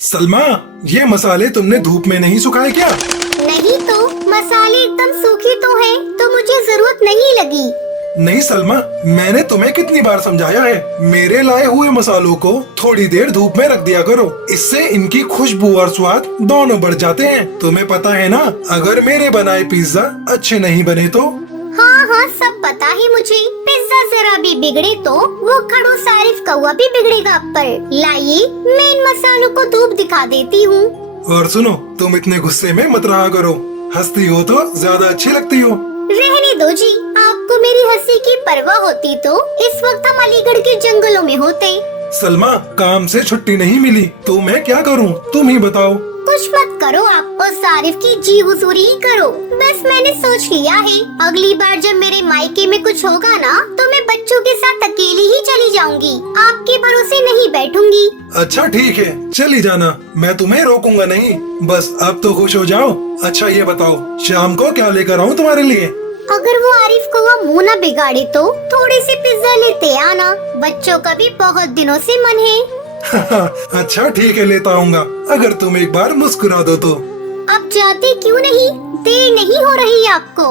सलमा, ये मसाले तुमने धूप में नहीं सुखाए क्या? नहीं तो मसाले एकदम सूखे तो हैं, तो मुझे जरूरत नहीं लगी। नहीं सलमा, मैंने तुम्हें कितनी बार समझाया है, मेरे लाए हुए मसालों को थोड़ी देर धूप में रख दिया करो, इससे इनकी खुशबू और स्वाद दोनों बढ़ जाते हैं। तुम्हें पता है ना, अगर मेरे बनाए पिज्जा अच्छे नहीं बने तो? हाँ हाँ, सब पता है मुझे। पिज्जा जरा भी बिगड़े तो वो खड़ूस आरिफ कौवा भी बिगड़ेगा। पर लाइए, मैं इन मसालों को धूप दिखा देती हूँ। और सुनो, तुम इतने गुस्से में मत रहा करो, हंसती हो तो ज्यादा अच्छी लगती हो। रहने दो जी, आपको मेरी हंसी की परवाह होती तो इस वक्त हम अलीगढ़ के जंगलों में होते। सलमा, काम से छुट्टी नहीं मिली तो मैं क्या करूं, तुम ही बताओ। कुछ मत करो आप, उस आरिफ की जी हुजूरी ही करो। बस मैंने सोच लिया है, अगली बार जब मेरे मायके में कुछ होगा ना, तो मैं बच्चों के साथ अकेली ही चली जाऊंगी, आपके भरोसे नहीं बैठूंगी। अच्छा ठीक है, चली जाना, मैं तुम्हें रोकूंगा नहीं। बस अब तो खुश हो जाओ। अच्छा ये बताओ, शाम को क्या लेकर आऊँ तुम्हारे लिए? अगर वो आरिफ को वो मुंह न बिगाड़े तो थोड़े से पिज्जा लेते आना, बच्चों का भी बहुत दिनों से मन है। अच्छा ठीक है, लेता आऊंगा, अगर तुम एक बार मुस्कुरा दो तो। अब जाते क्यों नहीं, देर नहीं हो रही आपको?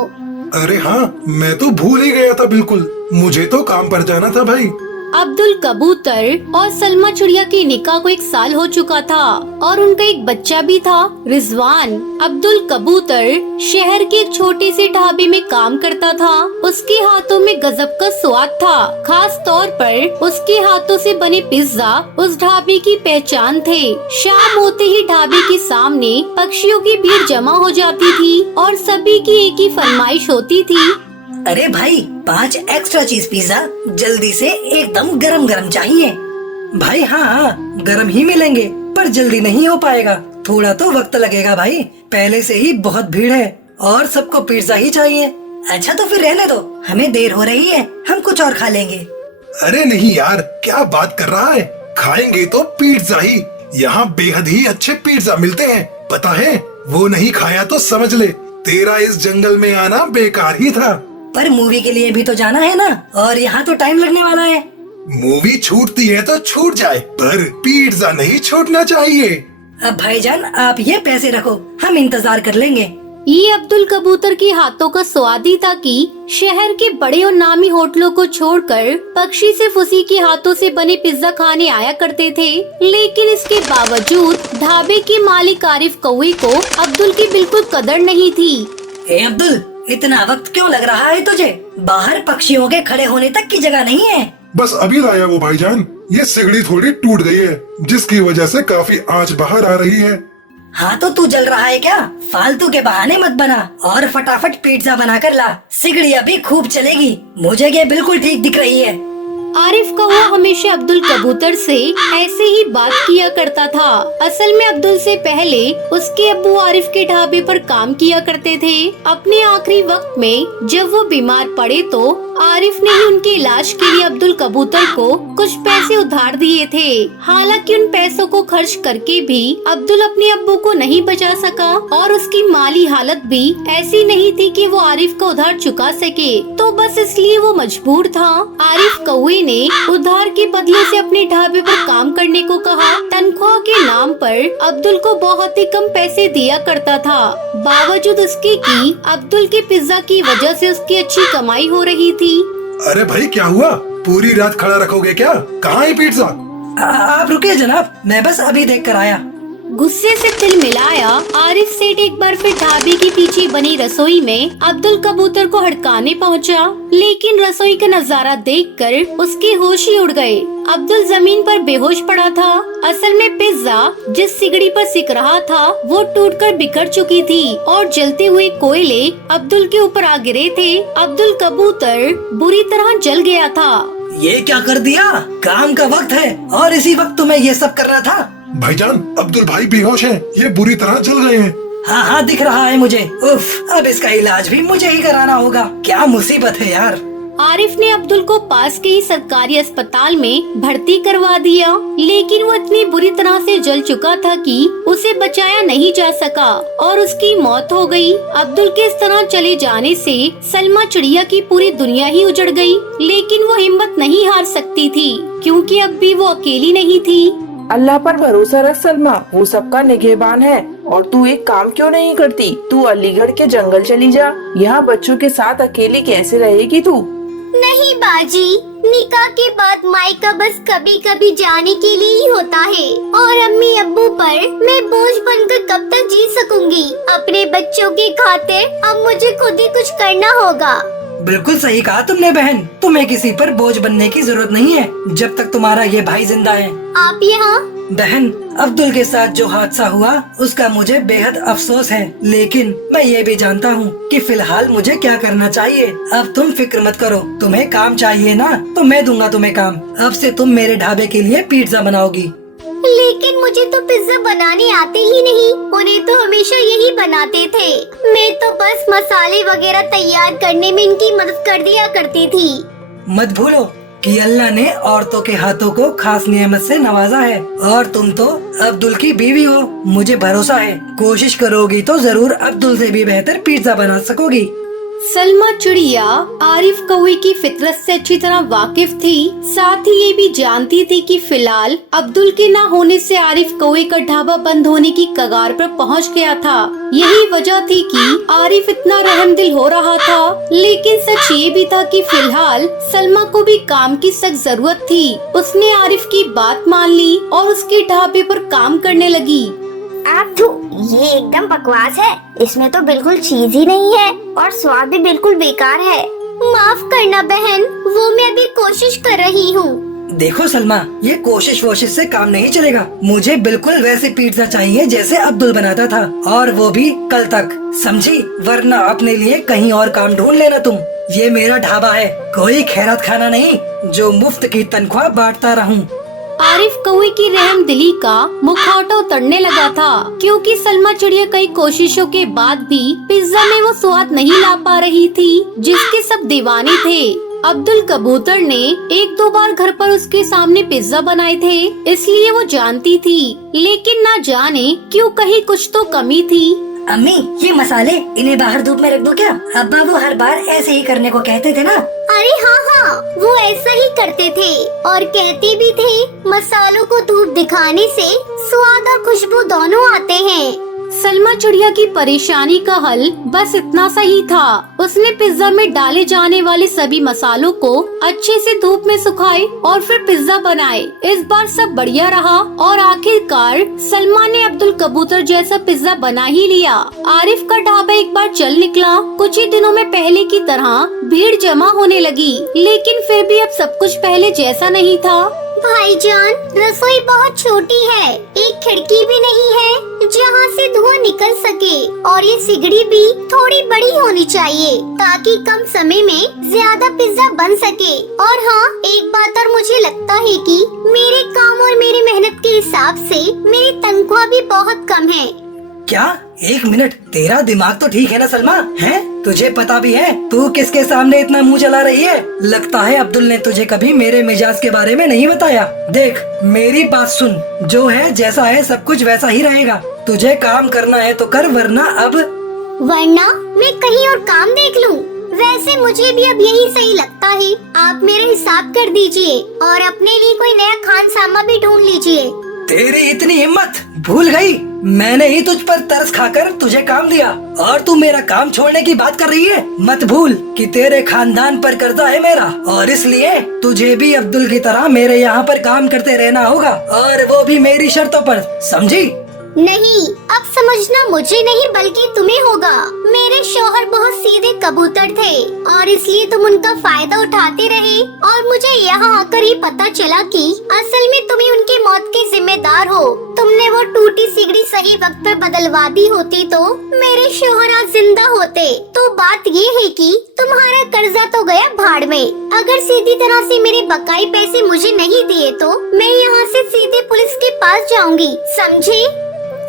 अरे हाँ, मैं तो भूल ही गया था बिल्कुल, मुझे तो काम पर जाना था भाई। अब्दुल कबूतर और सलमा चिड़िया की निकाह को 1 साल हो चुका था और उनका एक बच्चा भी था, रिजवान। अब्दुल कबूतर शहर के एक छोटे से ढाबे में काम करता था। उसके हाथों में गजब का स्वाद था, खास तौर पर उसके हाथों से बने पिज्जा उस ढाबे की पहचान थे। शाम होते ही ढाबे के सामने पक्षियों की भीड़ जमा हो जाती थी और सभी की एक ही फरमाइश होती थी। अरे भाई, 5 एक्स्ट्रा चीज पिज्जा, जल्दी से, एकदम गरम गरम चाहिए। भाई हाँ, गरम ही मिलेंगे, पर जल्दी नहीं हो पाएगा, थोड़ा तो वक्त लगेगा भाई, पहले से ही बहुत भीड़ है और सबको पिज्जा ही चाहिए। अच्छा तो फिर रहने दो, हमें देर हो रही है, हम कुछ और खा लेंगे। अरे नहीं यार, क्या बात कर रहा है, खाएंगे तो पिज्जा ही, यहाँ बेहद ही अच्छे पिज्जा मिलते हैं, पता है? वो नहीं खाया तो समझ ले, तेरा इस जंगल में आना बेकार ही था। पर मूवी के लिए भी तो जाना है ना, और यहाँ तो टाइम लगने वाला है। मूवी छूटती है तो छूट जाए, पर पिज्जा नहीं छूटना चाहिए। अब भाईजान आप ये पैसे रखो, हम इंतजार कर लेंगे। ये अब्दुल कबूतर के हाथों का स्वाद ही था कि शहर के बड़े और नामी होटलों को छोड़कर पक्षी सिर्फ उसी के हाथों से बने पिज्जा खाने आया करते थे। लेकिन इसके बावजूद ढाबे के मालिक आरिफ कौवे को अब्दुल की बिल्कुल कदर नहीं थी। ए अब्दुल, इतना वक्त क्यों लग रहा है तुझे? बाहर पक्षियों के खड़े होने तक की जगह नहीं है। बस अभी लाया वो भाईजान, ये सिगड़ी थोड़ी टूट गई है, जिसकी वजह से काफी आंच बाहर आ रही है। हाँ तो तू जल रहा है क्या? फालतू के बहाने मत बना और फटाफट पिज्जा बना कर ला, सिगड़ी अभी खूब चलेगी, मुझे ये बिल्कुल ठीक दिख रही है। आरिफ कौवा हमेशा अब्दुल कबूतर से ऐसे ही बात किया करता था। असल में अब्दुल से पहले उसके अब्बू आरिफ के ढाबे पर काम किया करते थे। अपने आखिरी वक्त में जब वो बीमार पड़े तो आरिफ ने ही उनके इलाज के लिए अब्दुल कबूतर को कुछ पैसे उधार दिए थे। हालांकि उन पैसों को खर्च करके भी अब्दुल अपने अब्बू को नहीं बचा सका और उसकी माली हालत भी ऐसी नहीं थी कि वो आरिफ का उधार चुका सके, तो बस इसलिए वो मजबूर था। आरिफ कौवे ने उधार के बदले से अपने ढाबे पर काम करने को कहा। तनख्वाह के नाम पर अब्दुल को बहुत ही कम पैसे दिया करता था, बावजूद उसके कि अब्दुल के पिज्जा की वजह से उसकी अच्छी कमाई हो रही थी। अरे भाई क्या हुआ, पूरी रात खड़ा रखोगे क्या? कहाँ है पिज्जा? आप रुकिए जनाब, मैं बस अभी देख कर आया। गुस्से से तिल मिलाया आरिफ सेठ एक बार फिर ढाबे के पीछे बनी रसोई में अब्दुल कबूतर को हड़काने पहुंचा। लेकिन रसोई का नजारा देखकर उसके होश ही उड़ गए। अब्दुल जमीन पर बेहोश पड़ा था। असल में पिज्जा जिस सिगड़ी पर सिक रहा था वो टूटकर बिखर चुकी थी और जलते हुए कोयले अब्दुल के ऊपर आ गिरे थे। अब्दुल कबूतर बुरी तरह जल गया था। ये क्या कर दिया? काम का वक्त है और इसी वक्त तुम्हें ये सब करना था? भाईजान, अब्दुल भाई बेहोश हैं, ये बुरी तरह जल गए हैं। हाँ हाँ दिख रहा है मुझे। उफ, अब इसका इलाज भी मुझे ही कराना होगा, क्या मुसीबत है यार। आरिफ ने अब्दुल को पास के ही सरकारी अस्पताल में भर्ती करवा दिया, लेकिन वो इतनी बुरी तरह से जल चुका था कि उसे बचाया नहीं जा सका और उसकी मौत हो गई। अब्दुल के इस तरह चले जाने से सलमा चिड़िया की पूरी दुनिया ही उजड़ गई, लेकिन वो हिम्मत नहीं हार सकती थी क्योंकि अब भी वो अकेली नहीं थी। अल्लाह पर भरोसा रख सलमा, वो सबका निगहबान है। और तू एक काम क्यों नहीं करती, तू अलीगढ़ के जंगल चली जा। यहाँ बच्चों के साथ अकेली कैसे रहेगी तू? नहीं बाजी, निकाह के बाद मायका बस कभी कभी जाने के लिए ही होता है। और अम्मी अब्बू पर मैं बोझ बनकर कब तक जी सकूंगी? अपने बच्चों की खातिर अब मुझे खुद ही कुछ करना होगा। बिल्कुल सही कहा तुमने बहन, तुम्हें किसी पर बोझ बनने की जरूरत नहीं है जब तक तुम्हारा ये भाई जिंदा है। आप यहाँ? बहन, अब्दुल के साथ जो हादसा हुआ उसका मुझे बेहद अफसोस है, लेकिन मैं ये भी जानता हूँ कि फिलहाल मुझे क्या करना चाहिए। अब तुम फिक्र मत करो, तुम्हें काम चाहिए ना तो मैं दूंगा तुम्हें काम। अब से तुम मेरे ढाबे के लिए पिज्जा बनाओगी। लेकिन मुझे तो पिज्जा बनाने आते ही नहीं, उन्हें तो हमेशा यही बनाते थे। मैं तो बस मसाले वगैरह तैयार करने में इनकी मदद कर दिया करती थी। मत भूलो कि अल्लाह ने औरतों के हाथों को खास नियमत से नवाजा है, और तुम तो अब्दुल की बीवी हो। मुझे भरोसा है कोशिश करोगी तो जरूर अब्दुल से भी बेहतर पिज्जा बना सकोगी। सलमा चिड़िया आरिफ कौवे की फितरत से अच्छी तरह वाकिफ थी, साथ ही ये भी जानती थी कि फिलहाल अब्दुल के ना होने से आरिफ कौवे का ढाबा बंद होने की कगार पर पहुंच गया था। यही वजह थी कि आरिफ इतना रहमदिल हो रहा था, लेकिन सच ये भी था कि फिलहाल सलमा को भी काम की सख्त जरूरत थी। उसने आरिफ की बात मान ली और उसके ढाबे पर काम करने लगी। आप ये एकदम बकवास है, इसमें तो बिल्कुल चीज ही नहीं है और स्वाद भी बिल्कुल बेकार है। माफ करना बहन, वो मैं अभी कोशिश कर रही हूँ। देखो सलमा, ये कोशिश वोशिश से काम नहीं चलेगा। मुझे बिल्कुल वैसे पिज्जा चाहिए जैसे अब्दुल बनाता था, और वो भी कल तक, समझी? वरना अपने लिए कहीं और काम ढूंढ लेना तुम। ये मेरा ढाबा है, कोई खैरात खाना नहीं जो मुफ्त की तनख्वाह बांटता रहूं। आरिफ कौवे की रहमदिली का मुखौटा उतरने लगा था, क्योंकि सलमा चिड़िया कई कोशिशों के बाद भी पिज्जा में वो स्वाद नहीं ला पा रही थी जिसके सब दीवाने थे। अब्दुल कबूतर ने एक दो बार घर पर उसके सामने पिज्जा बनाए थे, इसलिए वो जानती थी, लेकिन ना जाने क्यों कहीं कुछ तो कमी थी। अम्मी, ये मसाले इन्हें बाहर धूप में रख दो क्या? अब्बा वो हर बार ऐसे ही करने को कहते थे ना। अरे हाँ, वो ऐसा ही करते थे और कहते भी थे मसालों को धूप दिखाने से स्वाद और खुशबू दोनों आते हैं। सलमा चिड़िया की परेशानी का हल बस इतना सा ही था। उसने पिज्जा में डाले जाने वाले सभी मसालों को अच्छे से धूप में सुखाए और फिर पिज्जा बनाए। इस बार सब बढ़िया रहा और आखिरकार सलमा ने अब्दुल कबूतर जैसा पिज्जा बना ही लिया। आरिफ का ढाबा एक बार चल निकला। कुछ ही दिनों में पहले की तरह भीड़ जमा होने लगी, लेकिन फिर भी अब सब कुछ पहले जैसा नहीं था। भाईजान, रसोई बहुत छोटी है, एक खिड़की भी नहीं है जहाँ से धुआं निकल सके, और ये सिगड़ी भी थोड़ी बड़ी होनी चाहिए ताकि कम समय में ज्यादा पिज्जा बन सके। और हाँ, एक बात और मुझे लगता है कि मेरे काम और मेरी मेहनत के हिसाब से मेरी तनख्वाह भी बहुत कम है। क्या? एक मिनट, तेरा दिमाग तो ठीक है ना सलमा? है? तुझे पता भी है तू किसके सामने इतना मुंह चला रही है? लगता है अब्दुल ने तुझे कभी मेरे मिजाज के बारे में नहीं बताया। देख, मेरी बात सुन, जो है जैसा है सब कुछ वैसा ही रहेगा। तुझे काम करना है तो कर, वरना मैं कहीं और काम देख लूँ। वैसे मुझे भी अब यही सही लगता है। आप मेरा हिसाब कर दीजिए और अपने लिए कोई नया खान सामा भी ढूंढ लीजिए। तेरी इतनी हिम्मत? भूल गई, मैंने ही तुझ पर तरस खाकर तुझे काम दिया और तू मेरा काम छोड़ने की बात कर रही है। मत भूल कि तेरे खानदान पर कर्जा है मेरा, और इसलिए तुझे भी अब्दुल की तरह मेरे यहाँ पर काम करते रहना होगा, और वो भी मेरी शर्तों पर, समझी? नहीं, अब समझना मुझे नहीं बल्कि तुम्हें होगा। मेरे शौहर बहुत सीधे कबूतर थे और इसलिए तुम उनका फायदा उठाते रहे, और मुझे यहाँ आकर ही पता चला कि असल में तुम ही उनकी मौत के जिम्मेदार हो। तुमने वो टूटी सिगड़ी सही वक्त पर बदलवा दी होती तो मेरे शौहर आज जिंदा होते। तो बात ये है कि तुम्हारा कर्जा तो गया भाड़ में। अगर सीधी तरह से मेरे बकाई पैसे मुझे नहीं दिए तो मैं यहाँ से सीधे पुलिस के पास जाऊंगी, समझे?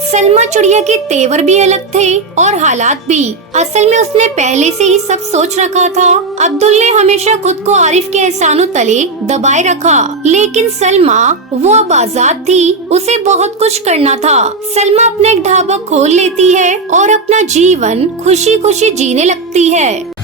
सलमा चिड़िया के तेवर भी अलग थे और हालात भी। असल में उसने पहले से ही सब सोच रखा था। अब्दुल ने हमेशा खुद को आरिफ के एहसानों तले दबाए रखा, लेकिन सलमा वो अब आजाद थी, उसे बहुत कुछ करना था। सलमा अपना एक ढाबा खोल लेती है और अपना जीवन खुशी खुशी जीने लगती है।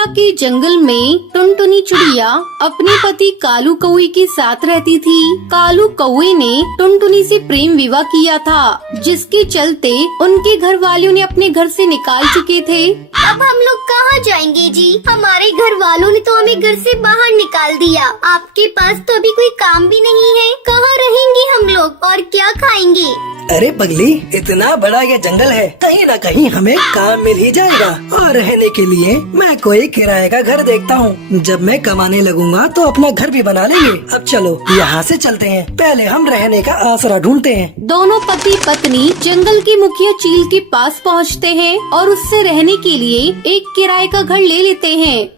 मिथिला के जंगल में टुनटुनी चिड़िया अपने पति कालू कौए के साथ रहती थी। कालू कौए ने टुनटुनी से प्रेम विवाह किया था, जिसके चलते उनके घर वालों ने अपने घर से निकाल चुके थे। अब हम लोग कहाँ जाएंगे जी? हमारे घर वालों ने तो हमें घर से बाहर निकाल दिया। आपके पास तो अभी कोई काम भी नहीं है। कहाँ रहेंगे हम लोग और क्या खाएंगे? अरे पगली, इतना बड़ा ये जंगल है, कहीं न कहीं हमें काम मिल ही जाएगा। और रहने के लिए मैं कोई किराए का घर देखता हूँ। जब मैं कमाने लगूंगा तो अपना घर भी बना लेंगे। अब चलो यहाँ से चलते हैं, पहले हम रहने का आसरा ढूंढते हैं। दोनों पति पत्नी जंगल के मुखिया चील के पास पहुँचते हैं और उससे रहने के लिए एक किराए का घर ले लेते हैं।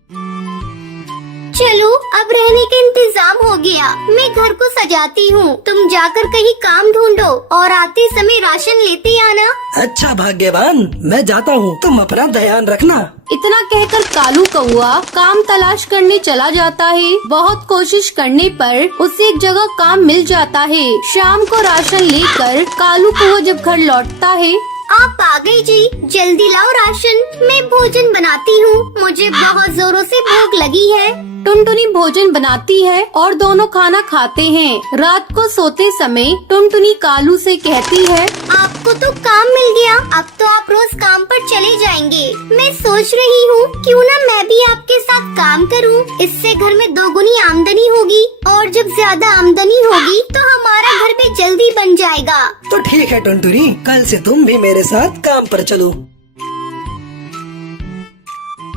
चलो अब रहने का इंतजाम हो गया, मैं घर को सजाती हूँ। तुम जाकर कहीं काम ढूंढो और आते समय राशन लेते आना। अच्छा भाग्यवान, मैं जाता हूँ, तुम अपना ध्यान रखना। इतना कहकर कालू कौआ काम तलाश करने चला जाता है। बहुत कोशिश करने पर उसे एक जगह काम मिल जाता है। शाम को राशन लेकर कालू कौआ जब घर लौटता है। आप आ गए जी, जल्दी लाओ राशन, मैं भोजन बनाती हूँ। मुझे बहुत जोरों से भूख लगी है। टुनटुनी भोजन बनाती है और दोनों खाना खाते हैं। रात को सोते समय टुनटुनी कालू से कहती है, आपको तो काम मिल गया, अब तो आप रोज काम पर चले जाएंगे। मैं सोच रही हूँ क्यों ना मैं भी आपके साथ काम करूँ। इससे घर में दोगुनी आमदनी होगी और जब ज्यादा आमदनी होगी तो हमारा घर भी जल्दी बन जाएगा। तो ठीक है टुनटुनी, कल से तुम भी मेरे साथ काम पर चलो।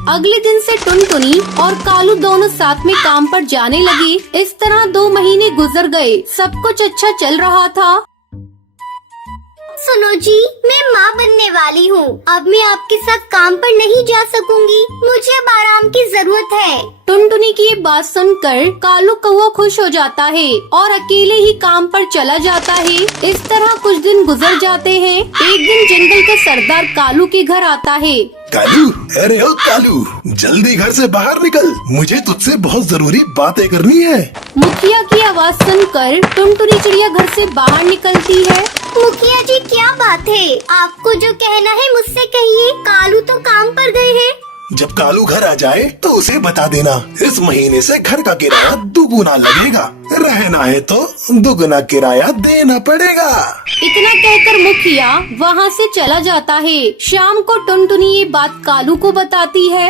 अगले दिन से टुनटुनी और कालू दोनों साथ में काम पर जाने लगे। इस तरह 2 महीने गुजर गए। सब कुछ अच्छा चल रहा था। सुनो जी, मैं माँ बनने वाली हूँ। अब मैं आपके साथ काम पर नहीं जा सकूंगी। मुझे अब आराम की जरूरत है। टुनटुनी की ये बात सुनकर कालू कौआ खुश हो जाता है और अकेले ही काम पर चला जाता है। इस तरह कुछ दिन गुजर जाते हैं। एक दिन जंगल का सरदार कालू के घर आता है। कालू, अरे ओ कालू, जल्दी घर से बाहर निकल, मुझे तुझसे बहुत जरूरी बातें करनी है। मुखिया की आवाज सुनकर टुनटुनी चिड़िया घर से बाहर निकलती है। मुखिया जी, क्या बात है? आपको जो कहना है मुझसे कहिए। कालू तो काम पर गए हैं। जब कालू घर आ जाए तो उसे बता देना, इस महीने से घर का किराया दुगुना लगेगा। रहना है तो दुगुना किराया देना पड़ेगा। इतना कहकर मुखिया वहाँ से चला जाता है। शाम को टुनटुनी ये बात कालू को बताती है।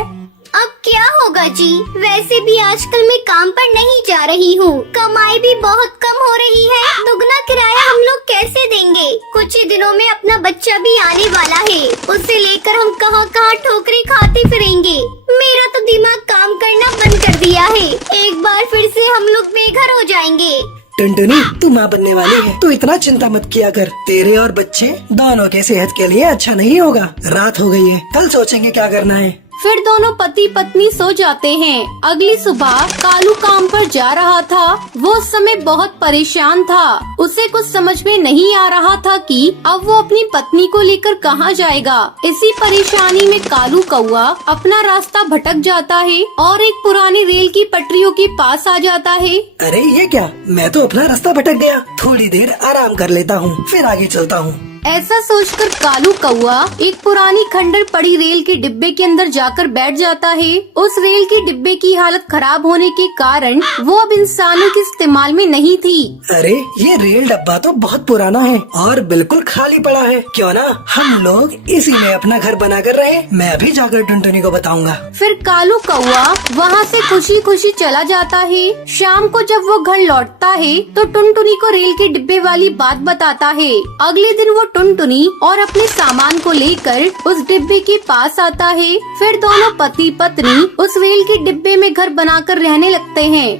अब क्या होगा जी? वैसे भी आजकल मैं काम पर नहीं जा रही हूँ। कमाई भी बहुत कम हो रही है। दुगना किराया हम लोग कैसे देंगे? कुछ ही दिनों में अपना बच्चा भी आने वाला है। उसे लेकर हम कहाँ कहाँ ठोकरें खाते फिरेंगे। मेरा तो दिमाग काम करना बंद कर दिया है। एक बार फिर से हम लोग बेघर हो जाएंगे। टुनटुनी, तू माँ बनने वाली है, तू इतना चिंता मत किया कर। तेरे और बच्चे दोनों के सेहत के लिए अच्छा नहीं होगा। रात हो गई है, कल सोचेंगे क्या करना है। फिर दोनों पति पत्नी सो जाते हैं। अगली सुबह कालू काम पर जा रहा था। वो उस समय बहुत परेशान था। उसे कुछ समझ में नहीं आ रहा था कि अब वो अपनी पत्नी को लेकर कहाँ जाएगा। इसी परेशानी में कालू कौआ अपना रास्ता भटक जाता है और एक पुरानी रेल की पटरियों के पास आ जाता है। अरे ये क्या, मैं तो अपना रास्ता भटक गया। थोड़ी देर आराम कर लेता हूँ, फिर आगे चलता हूँ। ऐसा सोचकर कालू कौआ एक पुरानी खंडर पड़ी रेल के डिब्बे के अंदर जाकर बैठ जाता है। उस रेल के डिब्बे की हालत खराब होने के कारण वो अब इंसानों के इस्तेमाल में नहीं थी। अरे ये रेल डब्बा तो बहुत पुराना है और बिल्कुल खाली पड़ा है। क्यों ना हम लोग इसी में अपना घर बना कर रहे। मैं अभी जाकर टुनटुनी को बताऊंगा। फिर कालू कौआ वहाँ से खुशी खुशी चला जाता है। शाम को जब वो घर लौटता है तो टुनटुनी को रेल के डिब्बे वाली बात बताता है। अगले दिन वो टुनटुनी और अपने सामान को लेकर उस डिब्बे के पास आता है। फिर दोनों पति पत्नी उस रेल के डिब्बे में घर बनाकर रहने लगते हैं।